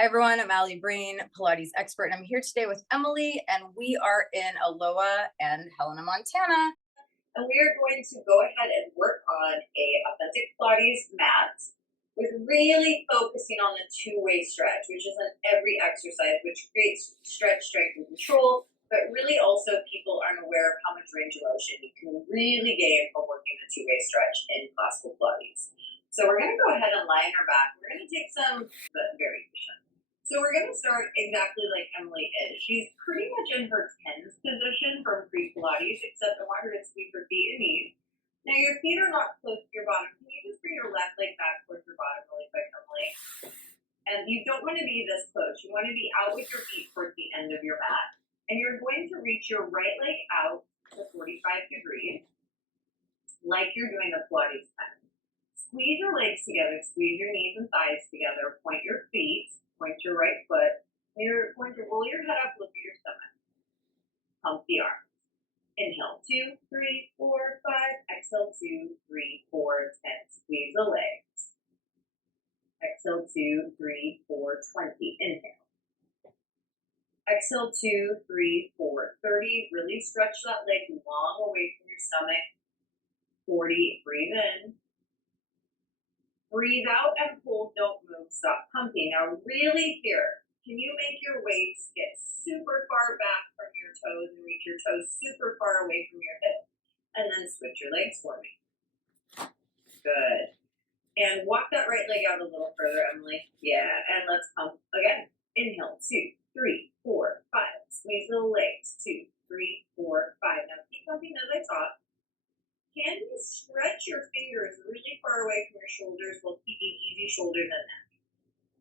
Hi everyone, I'm Alli Em, Pilates expert, and I'm here today with Emily, and we are in Aloha and Helena, Montana. And we are going to go ahead and work on a authentic Pilates mat with really focusing on the two-way stretch, which is in every exercise, which creates stretch, strength, and control, but really also people aren't aware of how much range of motion you can really gain from working a two-way stretch in classical Pilates. So we're going to go ahead and lie on our back. We're going to take some variation. So we're going to start exactly like Emily is. She's pretty much in her tens position from pre-Pilates, except I want her to sweep her feet and knees. Now your feet are not close to your bottom. Can you just bring your left leg back towards your bottom really quick, Emily? And you don't want to be this close. You want to be out with your feet towards the end of your mat. And you're going to reach your right leg out to 45 degrees, like you're doing a Pilates pen. Squeeze your legs together, squeeze your knees and thighs together, point your feet, point your right foot, and you're going to roll your head up, look at your stomach. Pump the arms. Inhale, 2, 3, 4, 5. Exhale, 2, 3, 4, 10. Squeeze the legs. Exhale, 2, 3, 4, 20. Inhale. Exhale, 2, 3, 4, 30. Really stretch that leg long away from your stomach. 40. Breathe in. Breathe out and hold, don't move, stop pumping. Now really here, can you make your weights get super far back from your toes and reach your toes super far away from your hips? And then switch your legs for me. Good. And walk that right leg out a little further, Emily. Yeah, and let's pump again. Inhale, 2, 3, 4, 5. Squeeze the legs, 2, 3, 4, 5. Now keep pumping as I talk. Can you stretch your fingers really far away from your shoulders while keeping easy shoulders and neck?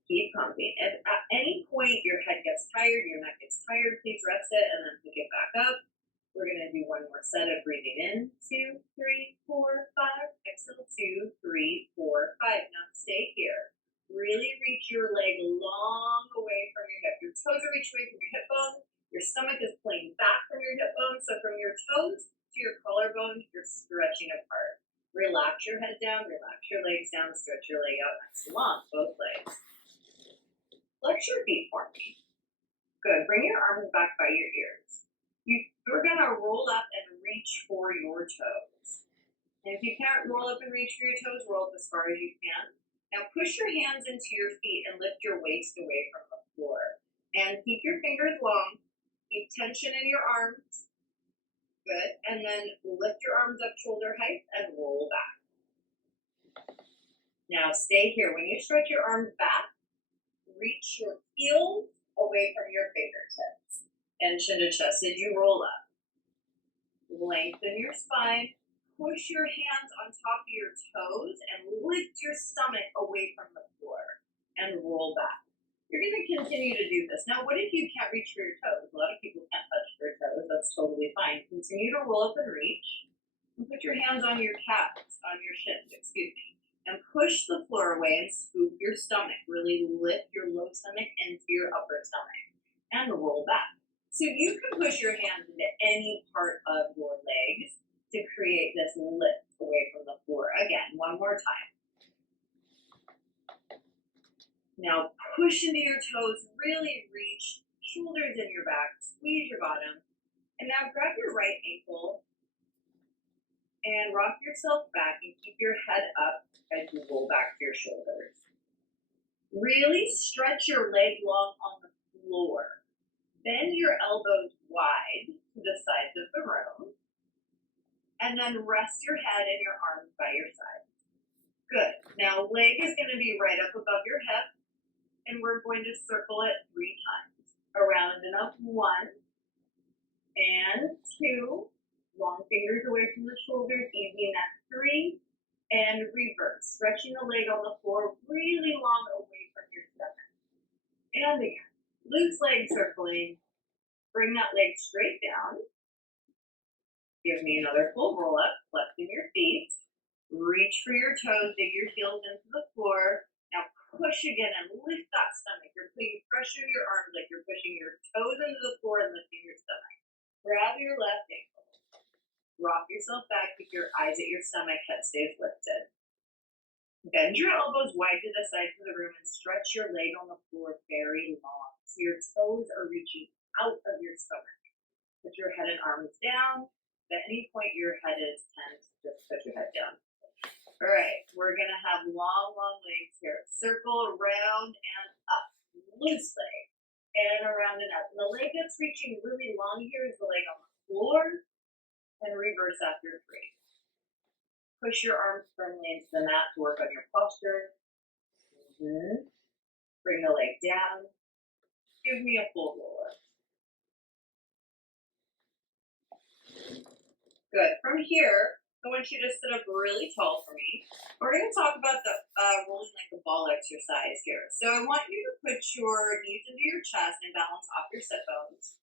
Keep pumping. If at any point your head gets tired, your neck gets tired, please rest it and then pick it back up. We're going to do one more set of breathing in. 2, 3, 4, 5. Exhale, 2, 3, 4, 5. Now stay here. Really reach your leg long away from your hip. Your toes are reaching away from your hip bone. Your stomach is pulling back from your hip bone. So from your toes to your collarbone, you're stretching apart. Relax your head down, relax your legs down, stretch your leg out nice and long, both legs. Flex your feet for me. Good. Bring your arms back by your ears. You're going to roll up and reach for your toes. And if you can't roll up and reach for your toes, roll up as far as you can. Now push your hands into your feet and lift your waist away from the floor. And keep your fingers long. Keep tension in your arms. Good. And then lift your arms up shoulder height and roll back. Now stay here. When you stretch your arms back, reach your heels away from your fingertips and chin to chest as you roll up. Lengthen your spine. Push your hands on top of your toes and lift your stomach away from the floor and roll back. You're going to continue to do this. Now, what if you can't reach for your toes? A lot of people can't touch their toes. That's totally fine. Continue to roll up and reach. And put your hands on your calves, on your shins, and push the floor away and scoop your stomach. Really lift your low stomach into your upper stomach and roll back. So you can push your hands into any part of your legs to create this lift away from the floor. Again, one more time. Now push into your toes, really reach, shoulders in your back, squeeze your bottom. And now grab your right ankle and rock yourself back and keep your head up as you roll back to your shoulders. Really stretch your leg long on the floor. Bend your elbows wide to the sides of the room. And then rest your head and your arms by your sides. Good. Now leg is going to be right up above your hip. And we're going to circle it 3 times. Around and up, 1 and 2. Long fingers away from the shoulders, easy neck, 3. And reverse, stretching the leg on the floor really long away from your stomach. And again, loose leg circling. Bring that leg straight down. Give me another full roll up, flexing your feet. Reach for your toes, dig your heels into the floor. Now push again and lift that stomach. You're putting pressure in your arms like you're pushing your toes into the floor and lifting your stomach. Grab your left ankle. Rock yourself back, keep your eyes at your stomach, head stays lifted. Bend your elbows wide to the sides of the room and stretch your leg on the floor very loose leg, and around and up. And the leg that's reaching really long here is the leg on the floor, and reverse after 3. Push your arms firmly into the mat to work on your posture. Bring the leg down. Give me a full roll up. Good. From here, I want you to sit up really tall for me. We're going to talk about the rolling like a ball exercise here. So I want you to put your knees into your chest and balance off your sit bones.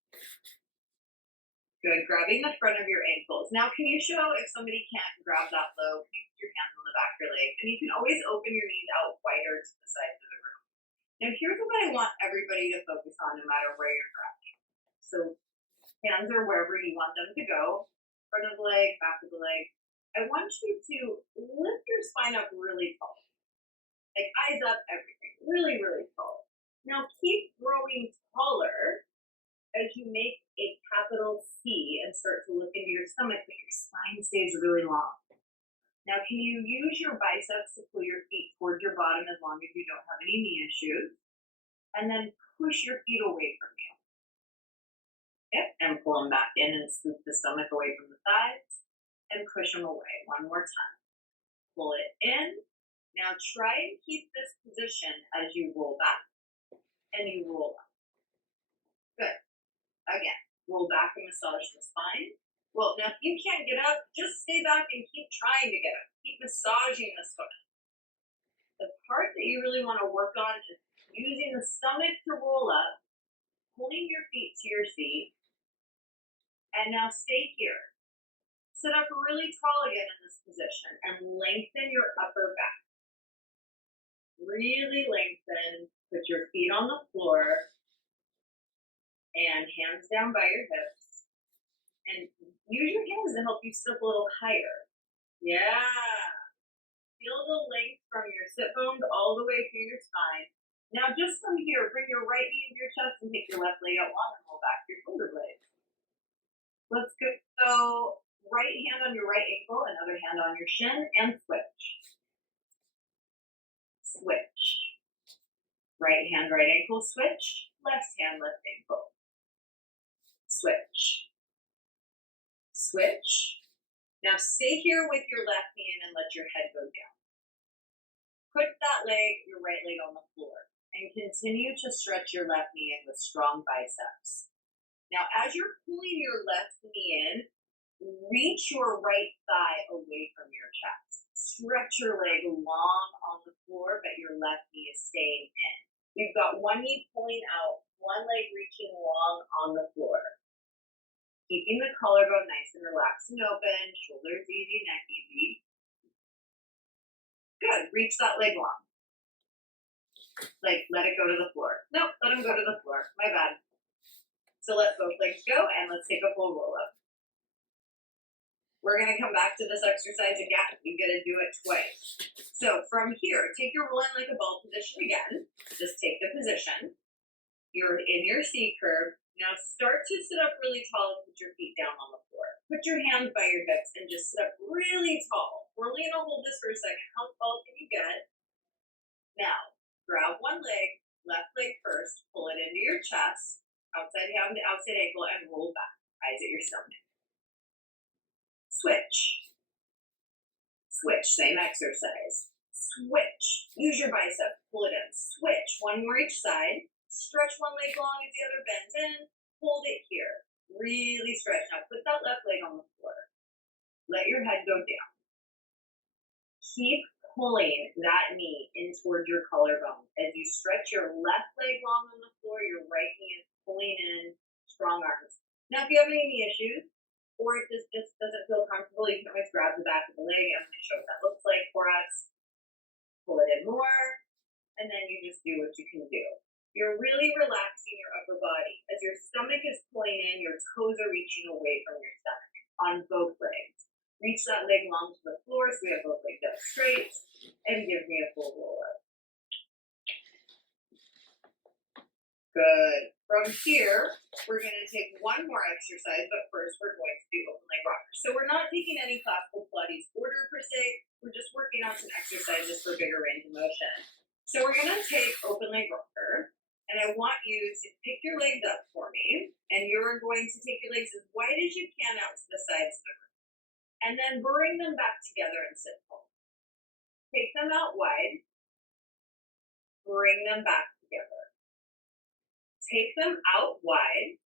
Good. Grabbing the front of your ankles. Now, can you show if somebody can't grab that low? Can you put your hands on the back of your leg? And you can always open your knees out wider to the sides of the room. Now, here's what I want everybody to focus on no matter where you're grabbing. So hands are wherever you want them to go. Front of the leg, back of the leg. I want you to lift your spine up really tall. Like eyes up, everything. Really, really tall. Now keep growing taller as you make a capital C and start to look into your stomach, but your spine stays really long. Now can you use your biceps to pull your feet towards your bottom as long as you don't have any knee issues? And then push your feet away from you. Yep, and pull them back in and scoop the stomach away from the thighs and push them away. One more time. Pull it in. Now try and keep this position as you roll back and you roll up. Good. Again, roll back and massage the spine. Well, now if you can't get up, just stay back and keep trying to get up. Keep massaging the stomach. The part that you really want to work on is using the stomach to roll up, pulling your feet to your seat, and now stay here. Sit up really tall again in this position and lengthen your upper back. Really lengthen. Put your feet on the floor and hands down by your hips. And use your hands to help you sit up a little higher. Yeah. Feel the length from your sit bones all the way through your spine. Now just from here, bring your right knee into your chest and take your left leg out long and roll back your shoulder blades. Let's go. So right hand on your right ankle, another hand on your shin, and switch. Switch. Right hand, right ankle, switch. Left hand, left ankle. Switch. Switch. Now stay here with your left knee in and let your head go down. Put that leg, your right leg on the floor, and continue to stretch your left knee in with strong biceps. Now, as you're pulling your left knee in, reach your right thigh away from your chest. Stretch your leg long on the floor, but your left knee is staying in. We've got one knee pulling out, one leg reaching long on the floor. Keeping the collarbone nice and relaxed and open, shoulders easy, neck easy. Good, reach that leg long. Like, let it go to the floor. Nope, let them go to the floor, my bad. So let both legs go and let's take a full roll up. We're gonna come back to this exercise again. You gotta do it twice. So from here, take your rolling like a ball position again. Just take the position. You're in your C curve. Now start to sit up really tall and put your feet down on the floor. Put your hands by your hips and just sit up really tall. We're only gonna hold this for a second. How tall can you get? Now, grab one leg, left leg first, pull it into your chest, outside hand to outside ankle, and roll back. Eyes at your stomach. Switch. Switch, same exercise. Switch. Use your bicep, pull it in. Switch, one more each side. Stretch one leg long as the other bends in. Hold it here. Really stretch. Now put that left leg on the floor. Let your head go down. Keep pulling that knee in towards your collarbone. As you stretch your left leg long on the floor, your right knee is pulling in. Strong arms. Now if you have any knee issues, or if this just doesn't feel comfortable, you can always grab the back of the leg. I'm going to show what that looks like for us. Pull it in more, and then you just do what you can do. You're really relaxing your upper body. As your stomach is pulling in, your toes are reaching away from your stomach on both legs. Reach that leg long to the floor so we have both legs up straight, and give me a full roll up. Good. From here, we're going to take one more exercise, but first we're going to do open leg rockers. So we're not taking any classical Pilates order per se. We're just working on some exercises for bigger range of motion. So we're going to take open leg rocker, and And I want you to pick your legs up for me, and you're going to take your legs as wide as you can out to the sides of the room. And then bring them back together and sit tall. Take them out wide, bring them back together. Take them out wide.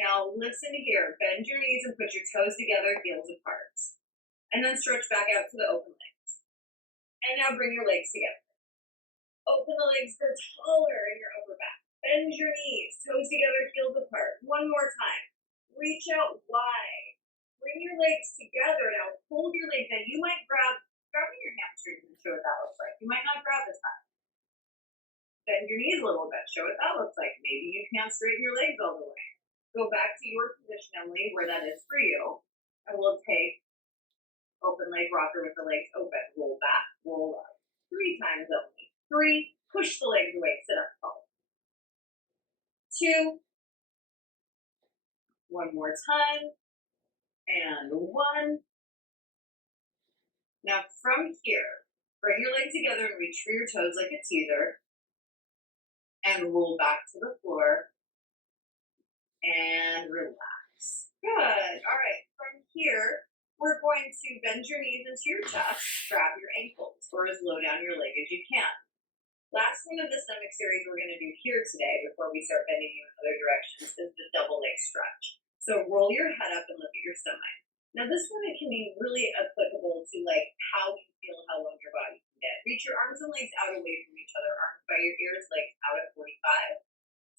Now listen here, bend your knees and put your toes together, heels apart. And then stretch back out to the open legs. And now bring your legs together. Open the legs, go taller in your upper back. Bend your knees, toes together, heels apart. One more time. Reach out wide. Bring your legs together. Now hold your legs. Now you might grab your hamstrings and show what that looks like. You might not grab as high. Bend your knees a little bit. Show what that looks like. Maybe you can't straighten your legs all the way. Go back to your position, Emily, where that is for you. And we'll take open leg rocker with the legs open. Roll back, roll up. 3 times only. 3, push the legs away, sit up tall. 2, one more time, and 1. Now from here, bring your legs together and reach for your toes like a teeter, and roll back to the floor, and relax. Good, all right, from here, we're going to bend your knees into your chest, grab your ankles, or as low down your leg as you can. Last one of the stomach series we're going to do here today before we start bending you in other directions is the double leg stretch. So roll your head up and look at your stomach. Now this one, it can be really applicable to like how you feel, how long your body can get. Reach your arms and legs out away from each other, arms by your ears, legs out at 45.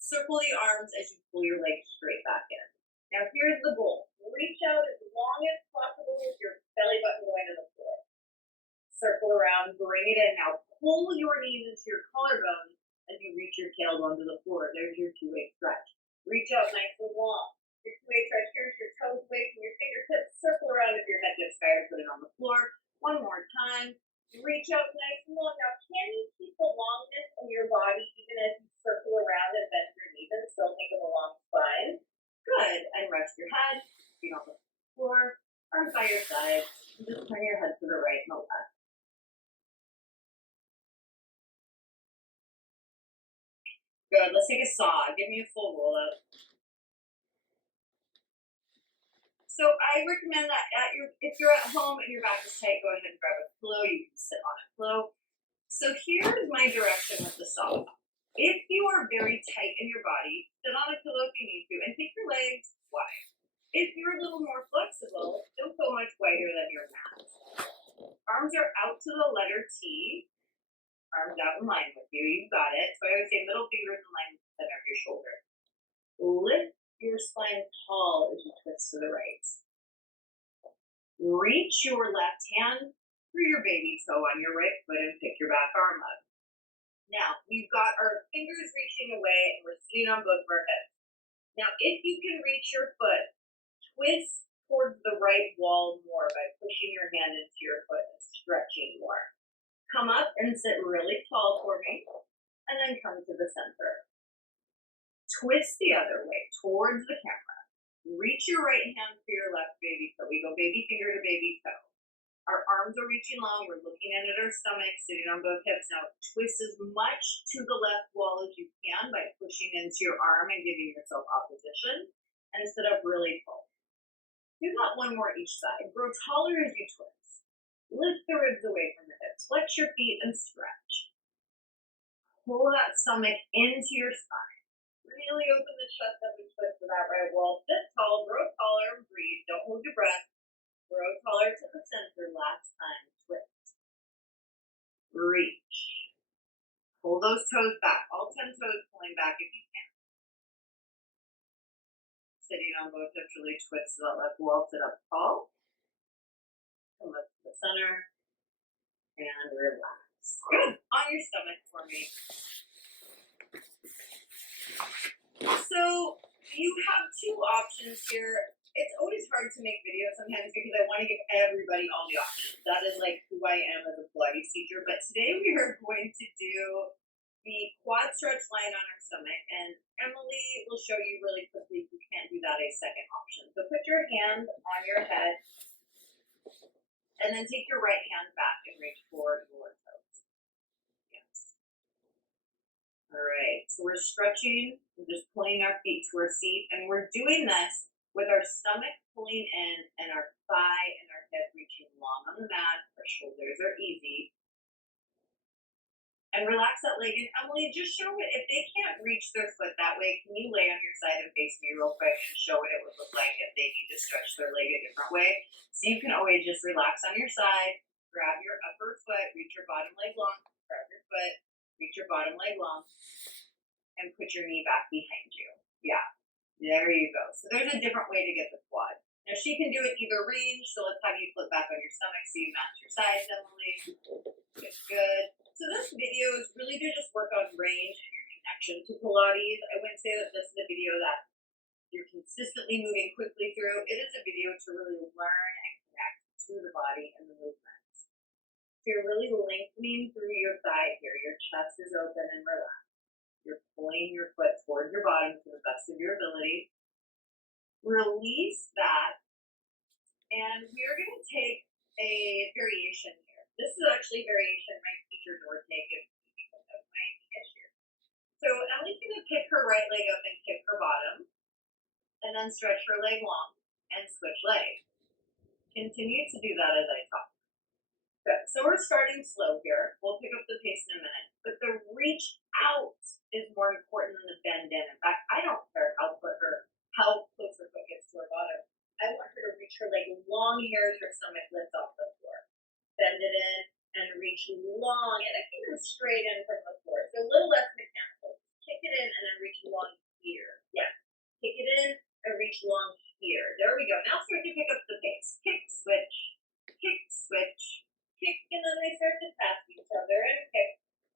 Circle the arms as you pull your legs straight back in. Now here's the goal. Reach out as long as possible with your belly button going to the floor. Circle around, bring it in. Now pull your knees into your collarbones as you reach your tailbone to the floor. There's your 2-way stretch. Reach out nice and long. Your 2-way stretch, here's your toes away from your fingertips. Circle around if your head gets tired, put it on the floor. One more time. Reach out nice and long. Now, can you keep the longness of your body even as you circle around and bend your knees and still think of a long spine? Good. And rest your head, feet on the floor, arms by your side. And just turn your head to the right and the left. Good. Let's take a saw. Give me a full roll up. So I recommend that if you're at home and your back is tight, go ahead and grab a pillow. You can sit on a pillow. So here's my direction with the saw. If you are very tight in your body, sit on a pillow if you need to, and take your legs wide. If you're a little more flexible, don't go much wider than your mat. Arms are out to the letter T. Arms out in line with you. You've got it. So I always say middle fingers in line with the center of your shoulder. Lift your spine tall as you twist to the right. Reach your left hand through your baby toe on your right foot and pick your back arm up. Now, we've got our fingers reaching away and we're sitting on both of our hips. Now, if you can reach your foot, twist towards the right wall more by pushing your hand into your foot and stretching more. Come up and sit really tall for me, and then come to the center. Twist the other way towards the camera. Reach your right hand for your left baby toe. We go baby finger to baby toe. Our arms are reaching long. We're looking in at our stomach, sitting on both hips. Now twist as much to the left wall as you can by pushing into your arm and giving yourself opposition, and sit up really tall. Do that one more each side. Grow taller as you twist. Lift the ribs away from the hips. Flex your feet and stretch. Pull that stomach into your spine. Really open the chest up and twist to that right wall. Sit tall, grow taller, and breathe. Don't hold your breath. Grow taller to the center. Last time. Twist. Reach. Pull those toes back. All 10 toes pulling back if you can. Sitting on both hips, really twist to that left wall. Sit up tall. Come up to the center. And relax. Good. On your stomach for me. So you have 2 options here. It's always hard to make videos sometimes because I want to give everybody all the options. That is like who I am as a Pilates teacher. But today we are going to do the quad stretch lying on our stomach. And Emily will show you really quickly if you can't do that, a second option. So put your hand on your head. And then take your right hand back and reach forward your toes. Yes. All right, so we're stretching, we're just pulling our feet to our seat, and we're doing this with our stomach pulling in and our thigh and our hip reaching long on the mat. Our shoulders are easy. And relax that leg. And Emily, just show it. If they can't reach their foot that way, can you lay on your side and face me real quick and show what it would look like if they need to stretch their leg a different way? So you can always just relax on your side, grab your upper foot, reach your bottom leg long, grab your foot, reach your bottom leg long, and put your knee back behind you. Yeah, there you go. So there's a different way to get the quad. Now she can do it either range, so let's have you flip back on your stomach so you match your sides, Emily. Good, good. So this video is really to just work on range and your connection to Pilates. I wouldn't say that this is a video that you're consistently moving quickly through. It is a video to really learn and connect to the body and the movements. So you're really lengthening through your thigh here. Your chest is open and relaxed. You're pulling your foot towards your bottom to the best of your ability. Release that. And we're going to take a variation here. This is actually a variation my teacher Dorothy gives me because of my issue. So Ellie's going to pick her right leg up and kick her bottom, and then stretch her leg long and switch legs. Continue to do that as I talk. Good. So we're starting slow here. We'll pick up the pace in a minute. But the reach out is more important than the bend in. In fact, I don't care how close her foot gets to her bottom. I want her to reach her leg long here as her stomach lifts off the floor. Bend it in and reach long, and it can come straight in from the floor. So a little less mechanical. Kick it in and then reach long here. Yeah. Kick it in and reach long here. There we go. Now start to pick up the pace. Kick, switch, kick, switch, kick, and then they start to pass each other and kick,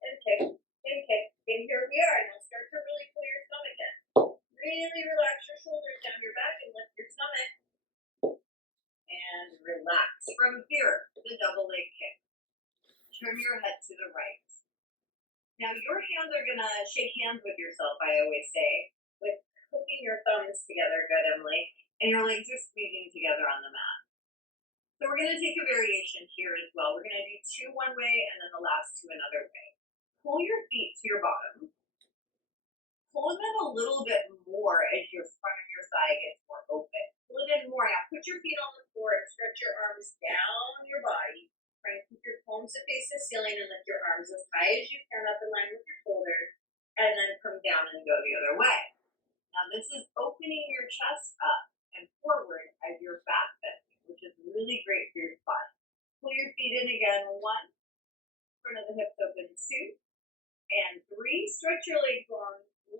and kick, and kick. And here we are. Now start to really pull your stomach in. Really relax your shoulders down your back and lift your stomach. And relax. From here, the double leg kick. Turn your head to the right. Now your hands are going to shake hands with yourself, I always say, with hooking your thumbs together. Good, Emily. And your legs are squeezing together on the mat. So we're going to take a variation here as well. We're going to do two one way and then the last two another way. Pull your feet to your bottom. Pull them a little bit more as your front of your thigh gets more open. Pull it in more. Now put your feet on the floor and stretch your arms down your body. Try and keep your palms to face the ceiling and lift your arms as high as you can up in line with your shoulders. And then come down and go the other way. Now this is opening your chest up and forward as your back bends, which is really great for your spine. Pull your feet in again. 1, front of the hips open. 2, and 3. Stretch your legs long.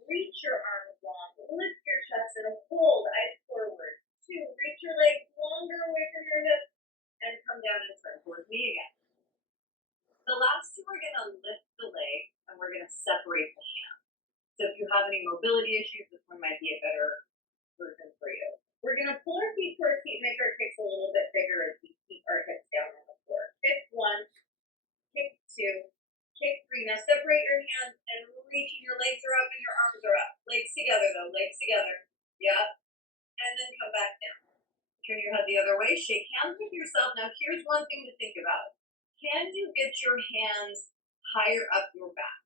Reach your arms long. Lift your chest and hold eyes forward. 2, reach your legs longer away from your hips and come down and turn towards me again. The last two are going to lift the leg and we're going to separate the hand. So if you have any mobility issues, this one might be a better version for you. We're going to pull our feet to our feet, make our kicks a little bit bigger as we keep our hips down on the floor. Kick 1, kick 2, kick 3. Now separate your hands and reach, and your legs are up and your arms are up. Legs together though, legs together. Yep. And then come back down. Turn your head the other way, shake hands with yourself. Now here's one thing to think about. Can you get your hands higher up your back?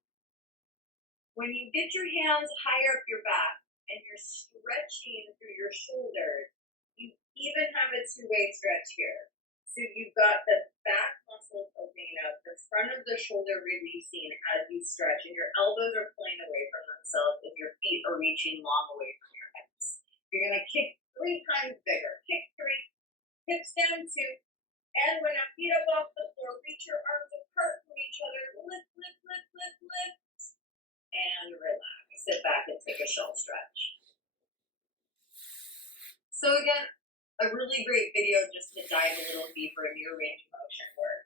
When you get your hands higher up your back and you're stretching through your shoulders, you even have a two-way stretch here. So you've got the back muscles opening up, the front of the shoulder releasing as you stretch, and your elbows are pulling away from themselves and your feet are reaching long away from your hips. You're going to kick 3 times bigger. Kick 3, hips down 2, and when your feet up off the floor, reach your arms apart from each other. Lift, lift, lift, lift, lift. And relax. Sit back and take a shell stretch. So again, a really great video just to dive a little deeper into your range of motion work.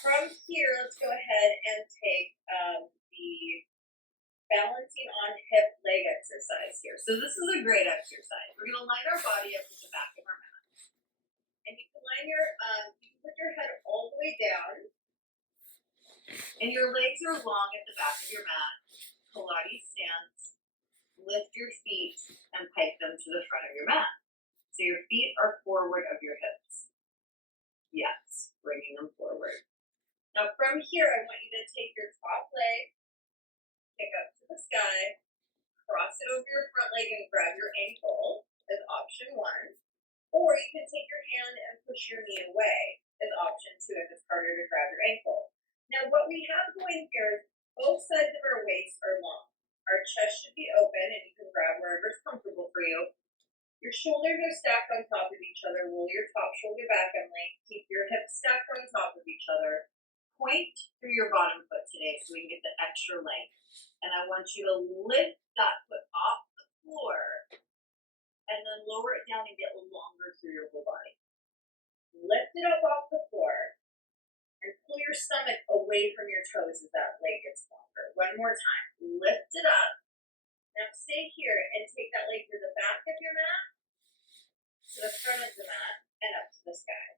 From here, let's go ahead and take the balancing on hip leg exercise here. So this is a great exercise. We're going to line our body up with the back of our mat. And you can you can put your head all the way down. And your legs are long at the back of your mat. Pilates stance. Lift your feet and pike them to the front of your mat. So your feet are forward of your hips. Yes, bringing them forward. Now from here, I want you to take your top leg pick up to the sky, cross it over your front leg and grab your ankle is option one. Or you can take your hand and push your knee away is option two if it's harder to grab your ankle. Now what we have going here is both sides of our waist are long. Our chest should be open and you can grab wherever's comfortable for you. Your shoulders are stacked on top of each other. Roll your top shoulder back and length. Keep your hips stacked on top of each other. Point through your bottom foot today so we can get the extra length. And I want you to lift that foot off the floor and then lower it down and get longer through your whole body. Lift it up off the floor and pull your stomach away from your toes as that leg gets longer. One more time. Lift it up. Now stay here and take that leg to the back of your mat, to the front of the mat, and up to the sky.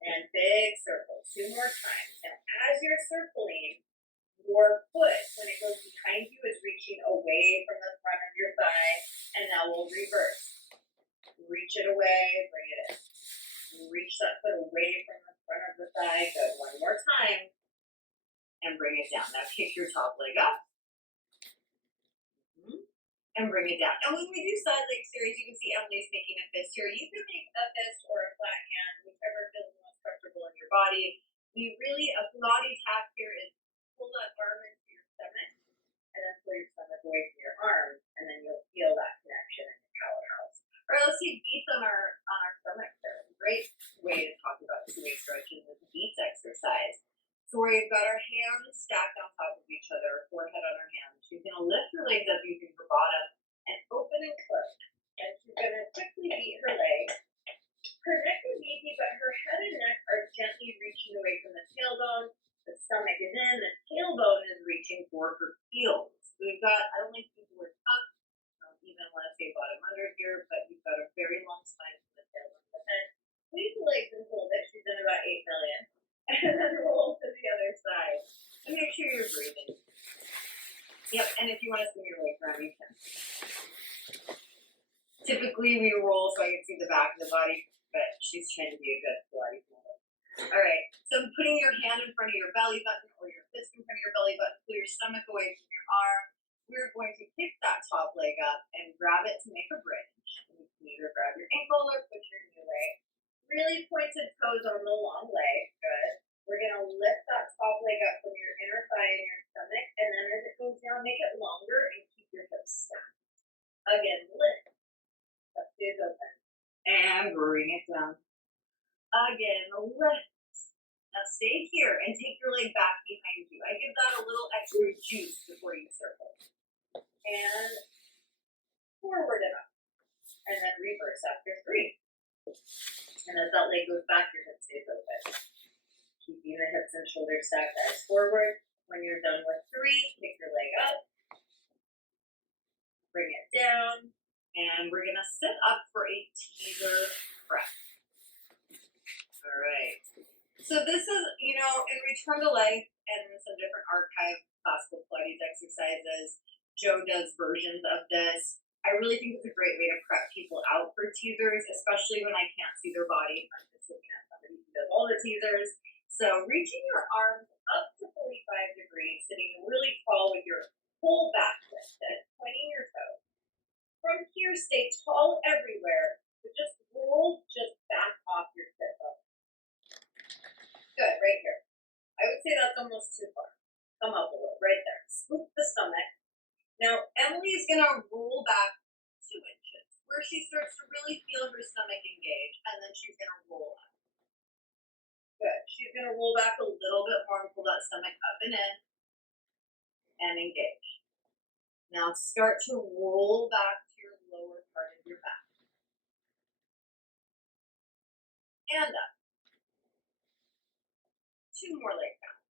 And big circle. 2 more times. Now as you're circling, your foot, when it goes behind you, is reaching away from the front of your thigh. And now we'll reverse. Reach it away, bring it in. Reach that foot away from the front of the thigh. Good. One more time. And bring it down. Now kick your top leg up. And bring it down. And when we do side leg series, you can see Emily's making a fist here. You can make a fist or a flat hand, whichever feels most comfortable in your body. We really, a Pilates tap here is pull that arm into your stomach and then pull your stomach away from your arm, and then you'll feel that connection in your powerhouse. All right, let's see beats on our stomach there. Great way to talk about two-way stretches with the beats exercise. So where we've got our hands stacked on top of each other, forehead on our hands. She's going to lift her legs up using her bottom and open and close. And she's going to quickly beat her leg. Her neck is easy, but her head and neck are gently reaching away from the tailbone. The stomach is in, the tailbone is reaching for her heels. So we've got, I don't like to use the word tuck, I don't even want to say bottom under here, but you've got a very long spine from the tailbone to the head. Squeeze the legs and hold it. She's done about 8 million. And then roll to the other side. And make sure you're breathing. Yep, and if you want to swing your legs around, you can. Typically, we roll so I can see the back of the body, but she's trying to be a good Pilates model. All right, so putting your hand in front of your belly button or your fist in front of your belly button, pull your stomach away from your arm. We're going to kick that top leg up and grab it to make a bridge. And you can either grab your ankle or push your knee away. Really pointed toes on the long leg. Good. We're going to lift that top leg up from your inner thigh and your stomach. And then as it goes down, make it longer and keep your hips stacked. Again, lift. That stays open. And bring it down. Again, lift. Now stay here and take your leg back behind you. I give that a little extra juice before you circle. And forward and up. And then reverse after 3. And as that leg goes back, your hip stays open. Keeping the hips and shoulders stacked as forward. When you're done with 3, pick your leg up. Bring it down. And we're going to sit up for a teaser press. All right. So this is, in Return to Life and some different archive classical Pilates exercises, Joe does versions of this. I really think it's a great way to prep people out for teasers, especially when I can't see their body. I'm just looking at somebody who does all the teasers. So reaching your arms up to 45 degrees, sitting really tall with your whole back lifted, pointing your toes. From here, stay tall everywhere, but just roll back off your sit bone. Good, right here. I would say that's almost too far. Come up a little, right there. Scoop the stomach. Now, Emily is going to roll back 2 inches, where she starts to really feel her stomach engage, and then she's going to roll up. Good. She's going to roll back a little bit more and pull that stomach up and in, and engage. Now, start to roll back to your lower part of your back. And up. 2 more leg bounds.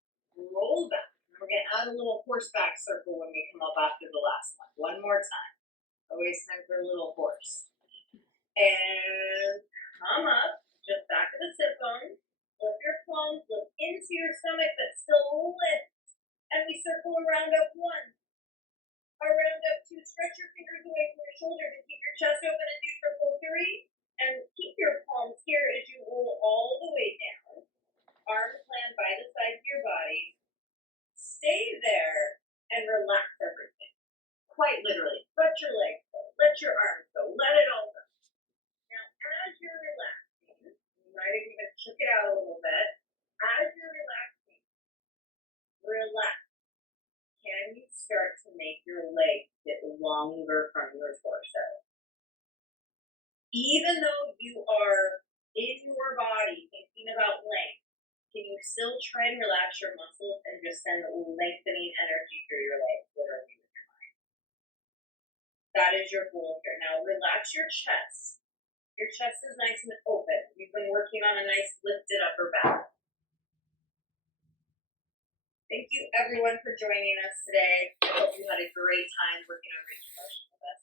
Roll back. And we're going to add a little horseback circle when we come up after the last one. One more time. Always time for a little horse. And come up, just back to the sit bones. Lift your palms, lift into your stomach, but still lift. And we circle around up 1. Around up 2. Stretch your fingers away from your shoulders and keep your chest open and do circle 3. And keep your palms here as you roll all the way down. Arms land by the side of your body. Stay there and relax literally, let your legs go, let your arms go, let it all go. Now, as you're relaxing, you might have even shook it out a little bit. As you're relaxing, relax. Can you start to make your legs get longer from your torso? Even though you are in your body thinking about length, can you still try to relax your muscles and just send lengthening energy through your legs, literally with your mind? That is your goal here. Now relax your chest. Your chest is nice and open. You've been working on a nice lifted upper back. Thank you everyone for joining us today. I hope you had a great time working on range of motion with us.